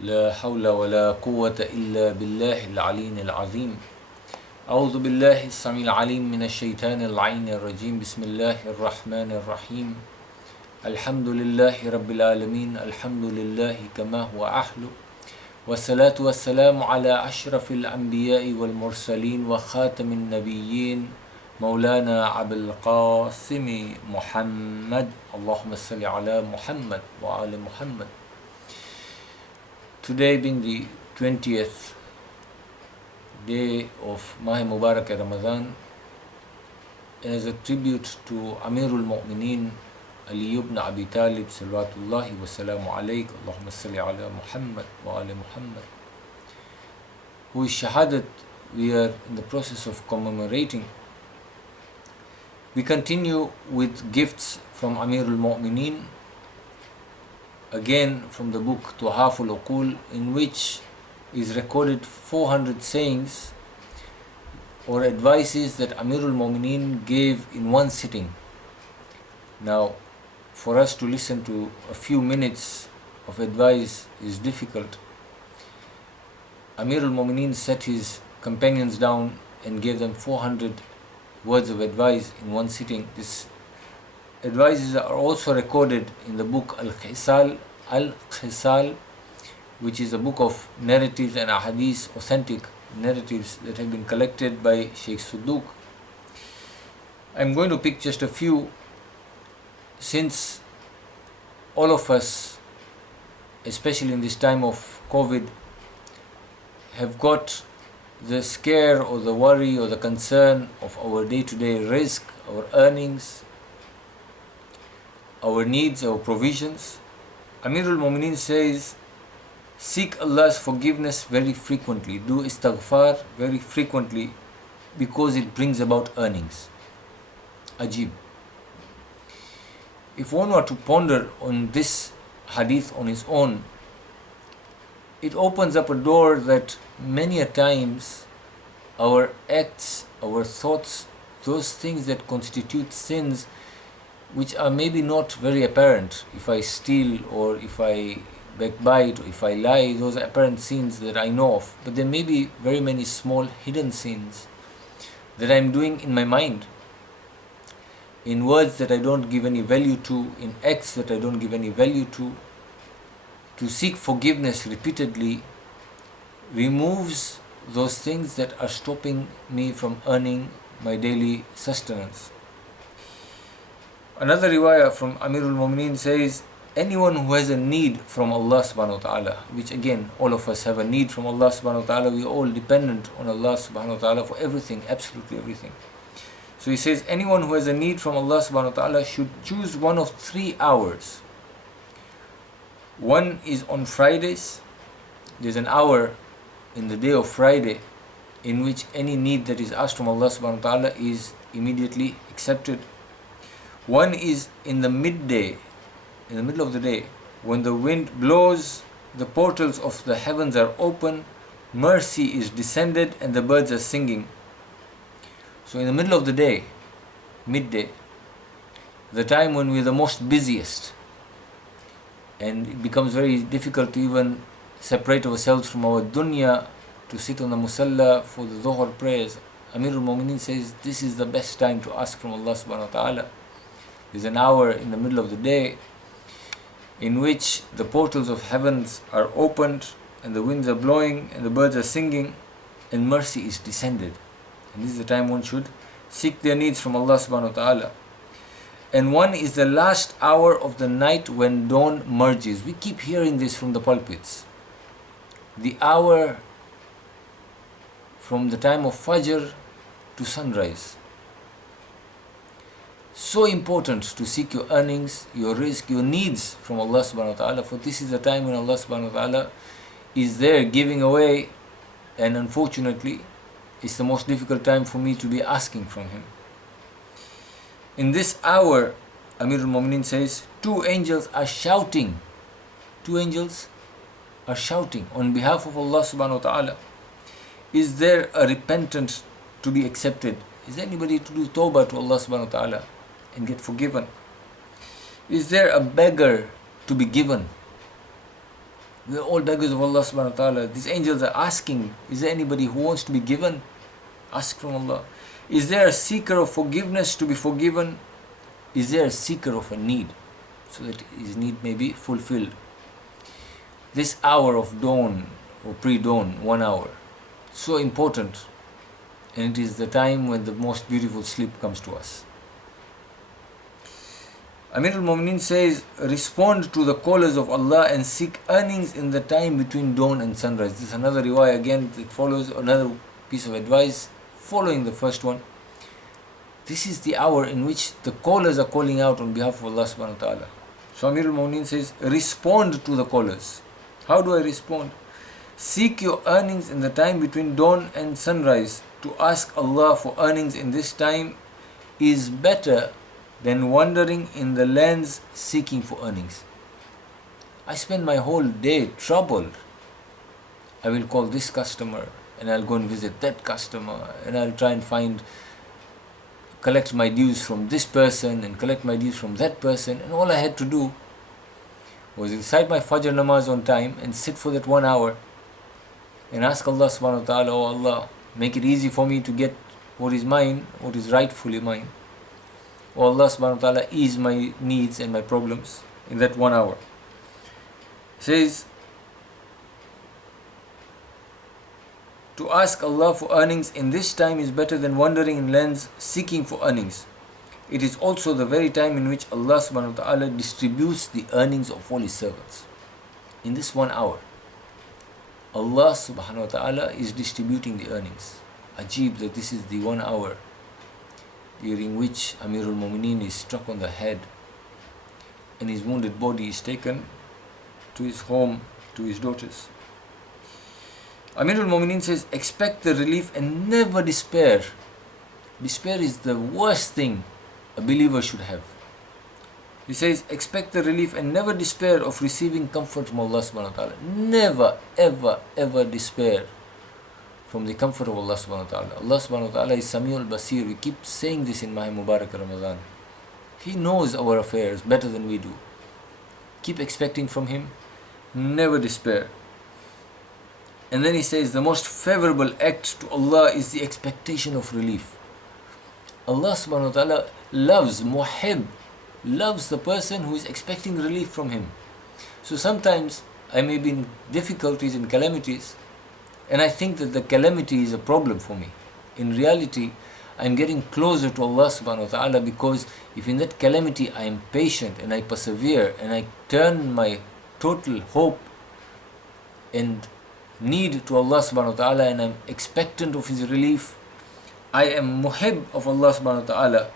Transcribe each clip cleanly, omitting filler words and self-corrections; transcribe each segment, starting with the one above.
لا حول ولا قوة إلا بالله العلي العظيم. أعوذ بالله السميع العليم من الشيطان اللعين الرجيم. بسم الله الرحمن الرحيم. الحمد لله رب العالمين. الحمد لله كما هو أحلو. والصلاة والسلام على أشرف الأنبياء والمرسلين وخاتم النبيين مولانا أبي القاسم محمد. اللهم صل على محمد وآل محمد. Today being the 20th day of Mahe Mubarak Ramadan, and as a tribute to Ameerul Momeneen Ali ibn Abi Talib salawatullahi wa salamu alayk, Allahumma salli ala Muhammad wa ala Muhammad, whose shahadat we are in the process of commemorating. We continue with gifts from Ameerul Momeneen, again from the book Tuhaful Uqul, in which is recorded 400 sayings or advices that Ameerul Momeneen gave in one sitting. Now, for us to listen to a few minutes of advice is difficult. Ameerul Momeneen set his companions down and gave them 400 words of advice in one sitting. These advices are also recorded in the book Al-Khisal, which is a book of narratives and ahadith, authentic narratives that have been collected by Sheikh Sudduk. I'm going to pick just a few, since all of us, especially in this time of COVID, have got the scare or the worry or the concern of our day-to-day risk, our earnings, our needs, our provisions. Ameerul Momeneen says, seek Allah's forgiveness very frequently, do istighfar very frequently, because it brings about earnings. Ajib. If one were to ponder on this hadith on its own, it opens up a door that many a times our acts, our thoughts, those things that constitute sins, which are maybe not very apparent. If I steal or if I backbite or if I lie, those are apparent sins that I know of. But there may be very many small hidden sins that I'm doing in my mind, in words that I don't give any value to, in acts that I don't give any value to. To seek forgiveness repeatedly removes those things that are stopping me from earning my daily sustenance. Another riwayah from Ameerul Momeneen says, anyone who has a need from Allah subhanahu wa ta'ala, which again all of us have a need from Allah subhanahu wa ta'ala, we are all dependent on Allah subhanahu wa ta'ala for everything, absolutely everything. So he says, anyone who has a need from Allah subhanahu wa ta'ala should choose one of 3 hours. One is on Fridays. There's an hour in the day of Friday in which any need that is asked from Allah subhanahu wa ta'ala is immediately accepted. One is in the midday, in the middle of the day, when the wind blows, the portals of the heavens are open, mercy is descended and the birds are singing. So in the middle of the day, midday, the time when we're the most busiest, and it becomes very difficult to even separate ourselves from our dunya to sit on the musalla for the dhuhr prayers, Ameerul Momeneen says this is the best time to ask from Allah subhanahu wa ta'ala. There's an hour in the middle of the day in which the portals of heavens are opened and the winds are blowing and the birds are singing and mercy is descended. And this is the time one should seek their needs from Allah subhanahu wa ta'ala. And one is the last hour of the night when dawn merges. We keep hearing this from the pulpits. The hour from the time of Fajr to sunrise. So important to seek your earnings, your rizq, your needs from Allah subhanahu wa ta'ala, for this is the time when Allah subhanahu wa ta'ala is there giving away, and unfortunately it's the most difficult time for me to be asking from Him. In this hour, Ameerul Momeneen says, 2 angels are shouting. 2 angels are shouting on behalf of Allah subhanahu wa ta'ala. Is there a repentant to be accepted? Is there anybody to do tawbah to Allah subhanahu wa ta'ala and get forgiven? Is there a beggar to be given? We are all beggars of Allah subhanahu wa ta'ala. These angels are asking, is there anybody who wants to be given? Ask from Allah. Is there a seeker of forgiveness to be forgiven? Is there a seeker of a need so that his need may be fulfilled? This hour of dawn or pre-dawn, 1 hour, so important, and it is the time when the most beautiful sleep comes to us. Ameerul Momeneen says, respond to the callers of Allah and seek earnings in the time between dawn and sunrise. This is another riwayah again that follows another piece of advice following the first one. This is the hour in which the callers are calling out on behalf of Allah subhanahu wa ta'ala. So Ameerul Momeneen says, respond to the callers. How do I respond? Seek your earnings in the time between dawn and sunrise. To ask Allah for earnings in this time is better than wandering in the lands seeking for earnings. I spend my whole day troubled. I will call this customer and I'll go and visit that customer and I'll try and collect my dues from this person and collect my dues from that person, and all I had to do was recite my Fajr namaz on time and sit for that 1 hour and ask Allah subhanahu wa ta'ala, oh Allah, make it easy for me to get what is mine, what is rightfully mine. Oh Allah subhanahu wa ta'ala, ease my needs and my problems in that 1 hour. It says, to ask Allah for earnings in this time is better than wandering in lands seeking for earnings. It is also the very time in which Allah subhanahu wa ta'ala distributes the earnings of all His servants. In this 1 hour, Allah subhanahu wa ta'ala is distributing the earnings. Ajib that this is the 1 hour during which Ameerul Momeneen is struck on the head and his wounded body is taken to his home, to his daughters. Ameerul Momeneen says, expect the relief and never despair. Despair is the worst thing a believer should have. He says, expect the relief and never despair of receiving comfort from Allah subhanahu wa ta'ala. Never, ever, ever despair from the comfort of Allah subhanahu wa ta'ala. Allah subhanahu wa ta'ala is Samiul Basir. We keep saying this in Mahe Mubarak Ramadhan. He knows our affairs better than we do. Keep expecting from Him. Never despair. And then he says, the most favorable act to Allah is the expectation of relief. Allah subhanahu wa ta'ala loves, muhib, loves the person who is expecting relief from Him. So sometimes I may be in difficulties and calamities, and I think that the calamity is a problem for me. In reality, I am getting closer to Allah subhanahu wa ta'ala, because if in that calamity I am patient and I persevere and I turn my total hope and need to Allah subhanahu wa ta'ala and I'm expectant of His relief, I am muhib of Allah subhanahu wa ta'ala.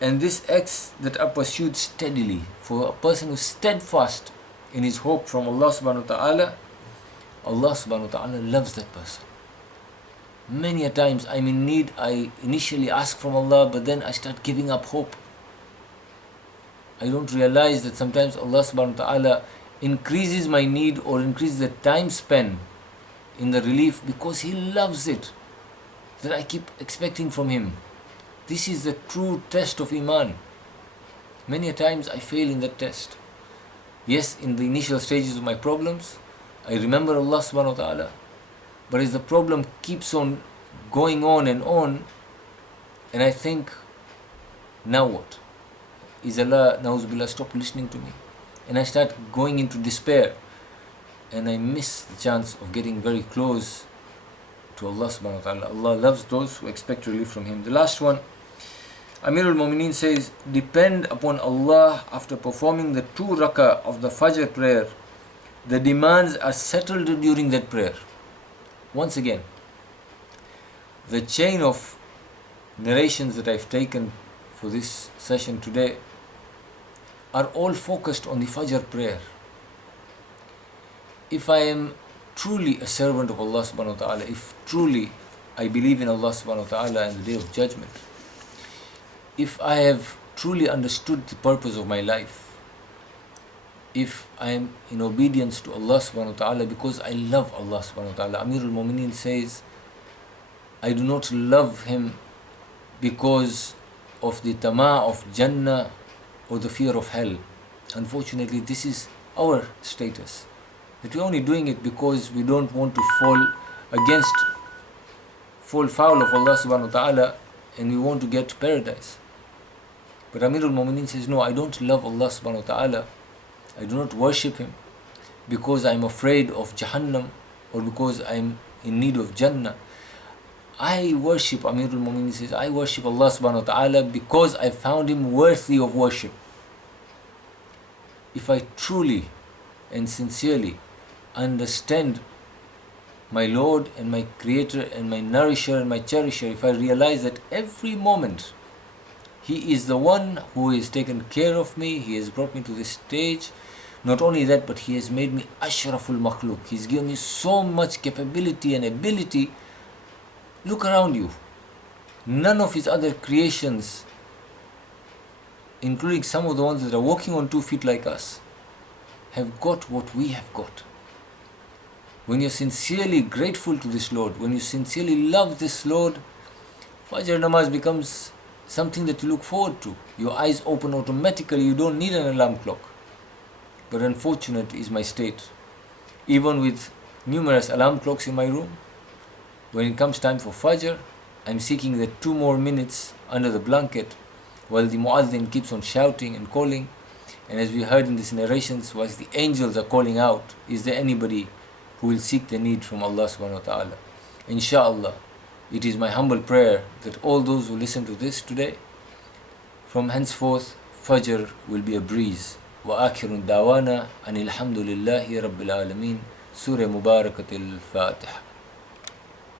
And these acts that are pursued steadily, for a person who is steadfast in his hope from Allah subhanahu wa ta'ala, Allah subhanahu wa ta'ala loves that person. Many a times I'm in need, I initially ask from Allah, but then I start giving up hope. I don't realize that sometimes Allah subhanahu wa ta'ala increases my need or increases the time spent in the relief because He loves it, that I keep expecting from Him. This is the true test of Iman. Many a times I fail in that test. Yes, in the initial stages of my problems, I remember Allah subhanahu wa ta'ala. But as the problem keeps on going on, and I think, now what? Is Allah, na'uzubillah, stop listening to me? And I start going into despair. And I miss the chance of getting very close to Allah subhanahu wa ta'ala. Allah loves those who expect relief from Him. The last one, Ameerul Momeneen says, depend upon Allah after performing the 2 rakah of the Fajr prayer. The demands are settled during that prayer. Once again, the chain of narrations that I've taken for this session today are all focused on the Fajr prayer. If I am truly a servant of Allah subhanahu wa ta'ala, if truly I believe in Allah subhanahu wa ta'ala and the Day of Judgment, if I have truly understood the purpose of my life, if I am in obedience to Allah subhanahu wa ta'ala because I love Allah subhanahu wa ta'ala. Ameerul Momeneen says, I do not love Him because of the tama of Jannah or the fear of hell. Unfortunately, this is our status. that we're only doing it because we don't want to fall foul of Allah subhanahu wa ta'ala, and we want to get paradise. But Ameerul Momeneen says, no, I don't love Allah subhanahu wa ta'ala. I do not worship Him because I'm afraid of Jahannam or because I'm in need of Jannah. I worship, Ameerul Momeneen says, I worship Allah subhanahu wa ta'ala because I found Him worthy of worship. If I truly and sincerely understand my Lord and my Creator and my Nourisher and my Cherisher, if I realize that every moment He is the one who has taken care of me, He has brought me to this stage. Not only that, but He has made me ashraful makhluk. He's given me so much capability and ability. Look around you. None of His other creations, including some of the ones that are walking on 2 feet like us, have got what we have got. When you're sincerely grateful to this Lord, when you sincerely love this Lord, Fajr namaz becomes something that you look forward to. Your eyes open automatically, you don't need an alarm clock. But unfortunate is my state. Even with numerous alarm clocks in my room, when it comes time for Fajr, I'm seeking the 2 more minutes under the blanket while the Muazzin keeps on shouting and calling. And as we heard in these narrations, whilst the angels are calling out, is there anybody who will seek the need from Allah subhanahu wa ta'ala? Insha'Allah, it is my humble prayer that all those who listen to this today, from henceforth, Fajr will be a breeze. وآخر دعوانا أن الحمد لله رب العالمين. سورة مباركة الفاتحة.